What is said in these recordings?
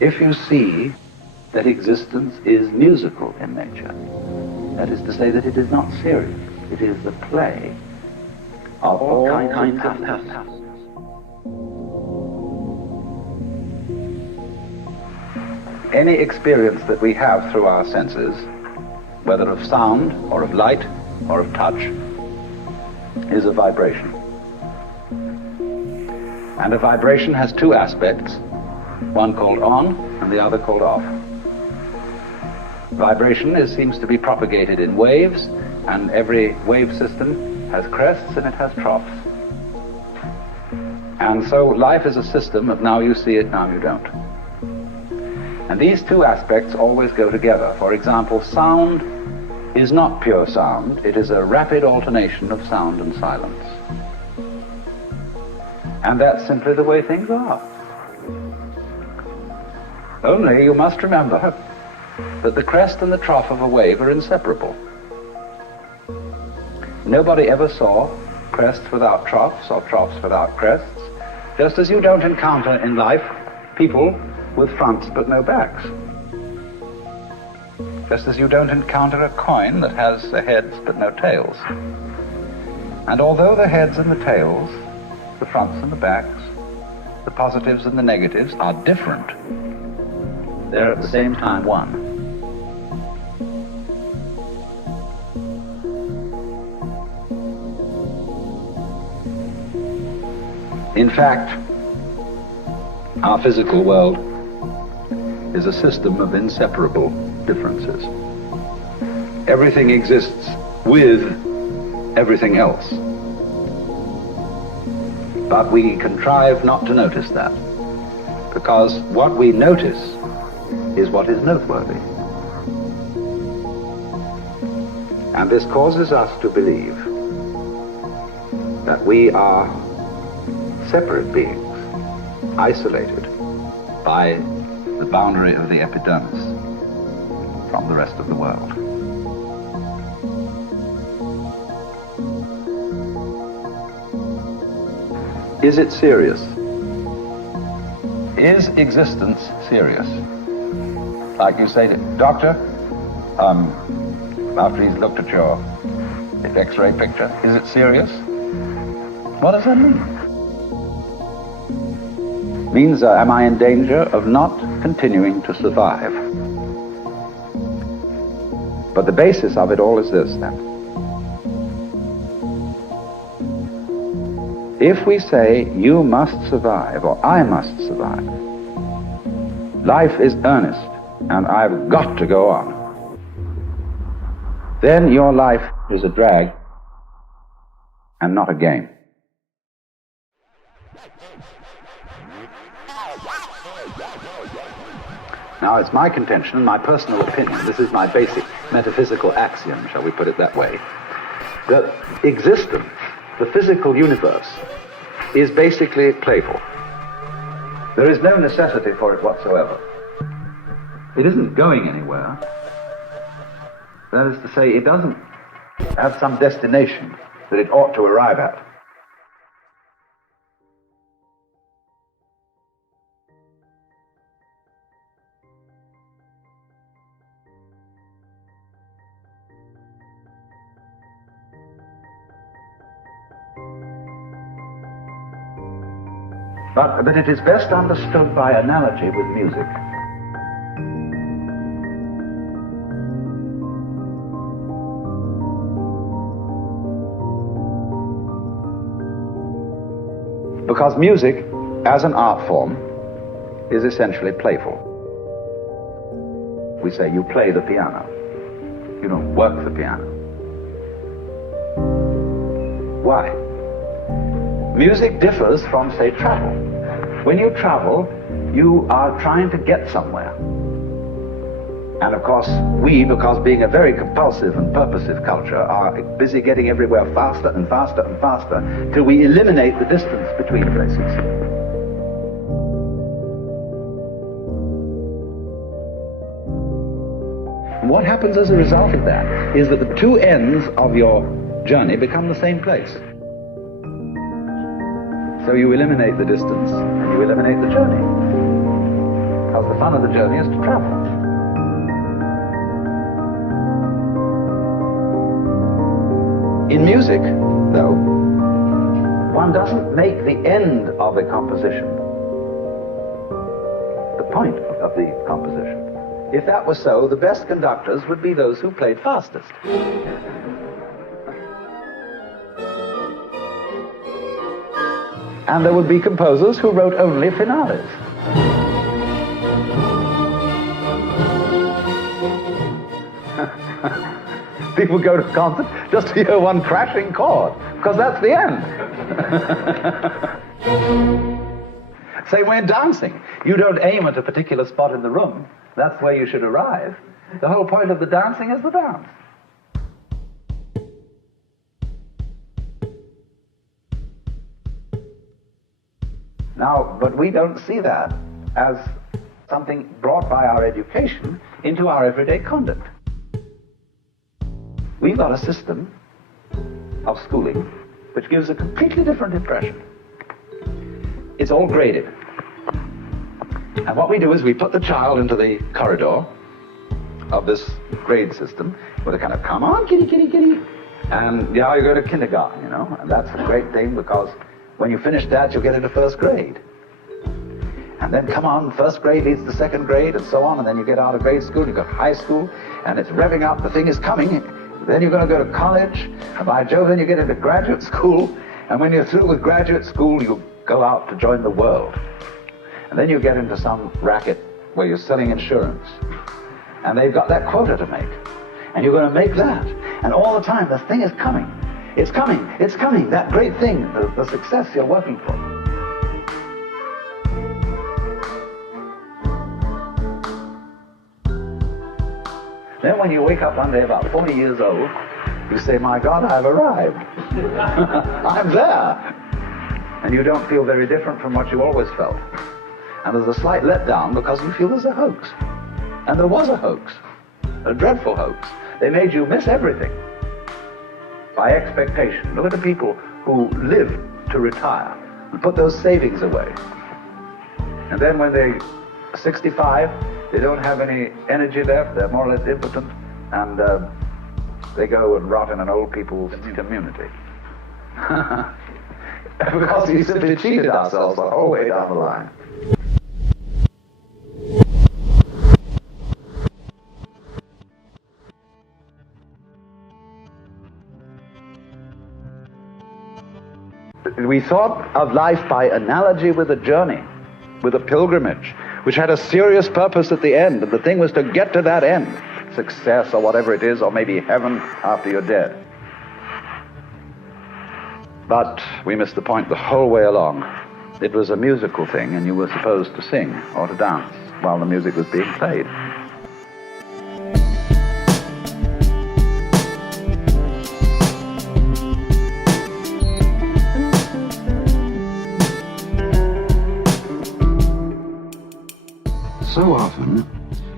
if you see that existence is musical in nature. That is to say that it is not serious. It is the play of all kinds of passions. Any experience that we have through our senses, whether of sound or of light or of touch, is a vibration. And a vibration has two aspects, one called on and the other called off. Vibration seems to be propagated in waves, and every wave system has crests and it has troughs. And so life is a system of now you see it, now you don't. And these two aspects always go together. For example, sound is not pure sound, it is a rapid alternation of sound and silence. And that's simply the way things are. Only you must remember that the crest and the trough of a wave are inseparable. Nobody ever saw crests without troughs or troughs without crests, just as you don't encounter in life people with fronts but no backs. Just as you don't encounter a coin that has heads but no tails. And although the heads and the tails, the fronts and the backs, the positives and the negatives are different, they're at the same time one. In fact, our physical world is a system of inseparable differences. Everything exists with everything else. But we contrive not to notice that, because what we notice is what is noteworthy. And this causes us to believe that we are separate beings, isolated by the boundary of the epidermis from the rest of the world. Is it serious? Is existence serious? Like you say, doctor, after he's looked at your X-ray picture, is it serious? What does that mean? Means, am I in danger of not continuing to survive? But the basis of it all is this, then. If we say, you must survive, or I must survive, life is earnest, and I've got to go on, then your life is a drag and not a game. Now, it's my contention, my personal opinion, this is my basic metaphysical axiom, shall we put it that way, that existence, the physical universe, is basically playful. There is no necessity for it whatsoever. It isn't going anywhere. That is to say, it doesn't have some destination that it ought to arrive at. But it is best understood by analogy with music. Because music, as an art form, is essentially playful. We say you play the piano. You don't work the piano. Why? Music differs from, say, travel. When you travel, you are trying to get somewhere. And of course, we, because being a very compulsive and purposive culture, are busy getting everywhere faster and faster and faster till we eliminate the distance between places. And what happens as a result of that is that the two ends of your journey become the same place. So you eliminate the distance and you eliminate the journey. Because the fun of the journey is to travel. In music, though, one doesn't make the end of a composition the point of the composition. If that was so, the best conductors would be those who played fastest. And there would be composers who wrote only finales. People go to a concert just to hear one crashing chord, because that's the end. Same way in dancing. You don't aim at a particular spot in the room. That's where you should arrive. The whole point of the dancing is the dance. Now, but we don't see that as something brought by our education into our everyday conduct. We've got a system of schooling which gives a completely different impression. It's all graded. And what we do is we put the child into the corridor of this grade system with a kind of, come on, kitty, kitty, kitty. And now you go to kindergarten, you know, and that's a great thing because when you finish that, you'll get into first grade. And then come on, first grade leads to second grade and so on, and then you get out of grade school, you go to high school, and it's revving up, the thing is coming. Then you're going to go to college, and by Jove, then you get into graduate school, and when you're through with graduate school, you go out to join the world. And then you get into some racket where you're selling insurance, and they've got that quota to make, and you're going to make that. And all the time, the thing is coming. It's coming, it's coming, that great thing, the success you're working for. Then when you wake up one day about 40 years old, you say, my God, I've arrived. I'm there. And you don't feel very different from what you always felt. And there's a slight letdown because you feel there's a hoax. And there was a hoax, a dreadful hoax. They made you miss everything by expectation. Look at the people who live to retire and put those savings away. And then when they're 65, they don't have any energy left, they're more or less impotent, and they go and rot in an old people's community. Because we simply cheated ourselves the whole way down the line. We thought of life by analogy with a journey, with a pilgrimage, which had a serious purpose at the end, and the thing was to get to that end, success or whatever it is, or maybe heaven after you're dead. But we missed the point the whole way along. It was a musical thing, and you were supposed to sing or to dance while the music was being played. So often,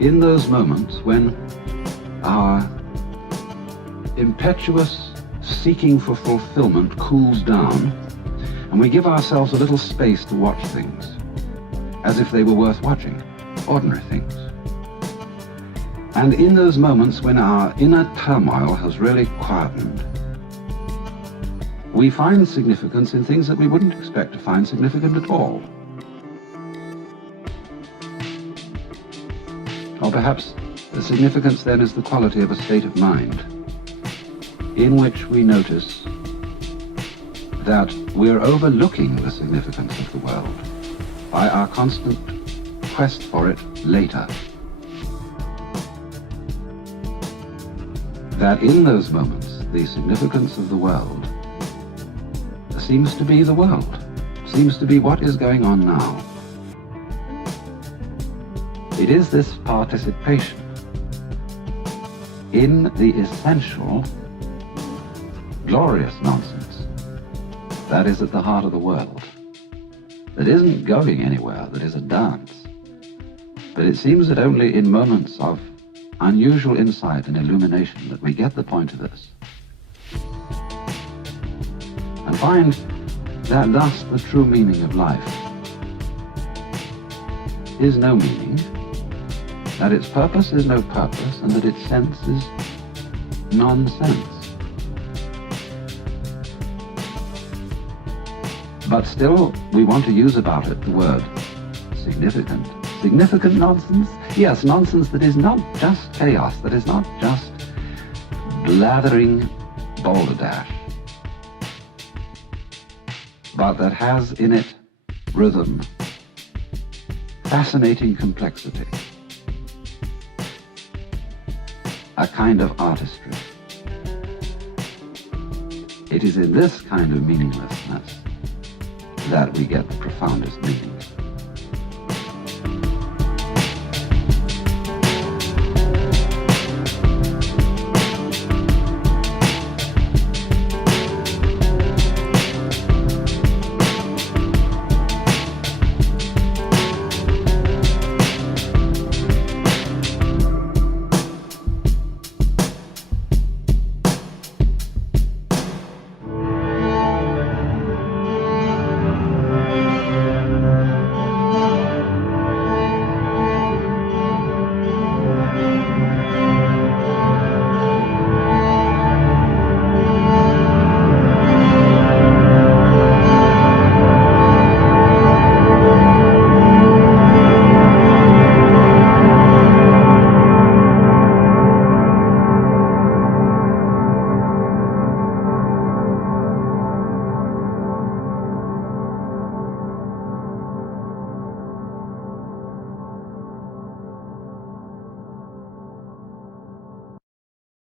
in those moments when our impetuous seeking for fulfillment cools down, and we give ourselves a little space to watch things, as if they were worth watching, ordinary things. And in those moments when our inner turmoil has really quietened, we find significance in things that we wouldn't expect to find significant at all. Or perhaps the significance then is the quality of a state of mind in which we notice that we're overlooking the significance of the world by our constant quest for it later. That in those moments, the significance of the world seems to be the world, seems to be what is going on now. It is this participation in the essential, glorious nonsense that is at the heart of the world, that isn't going anywhere, that is a dance. But it seems that only in moments of unusual insight and illumination that we get the point of this, and find that thus the true meaning of life is no meaning, that its purpose is no purpose, and that its sense is nonsense. But still, we want to use about it the word significant. Significant nonsense? Yes, nonsense that is not just chaos, that is not just blathering balderdash, but that has in it rhythm, fascinating complexity, a kind of artistry. It is in this kind of meaninglessness that we get the profoundest meanings.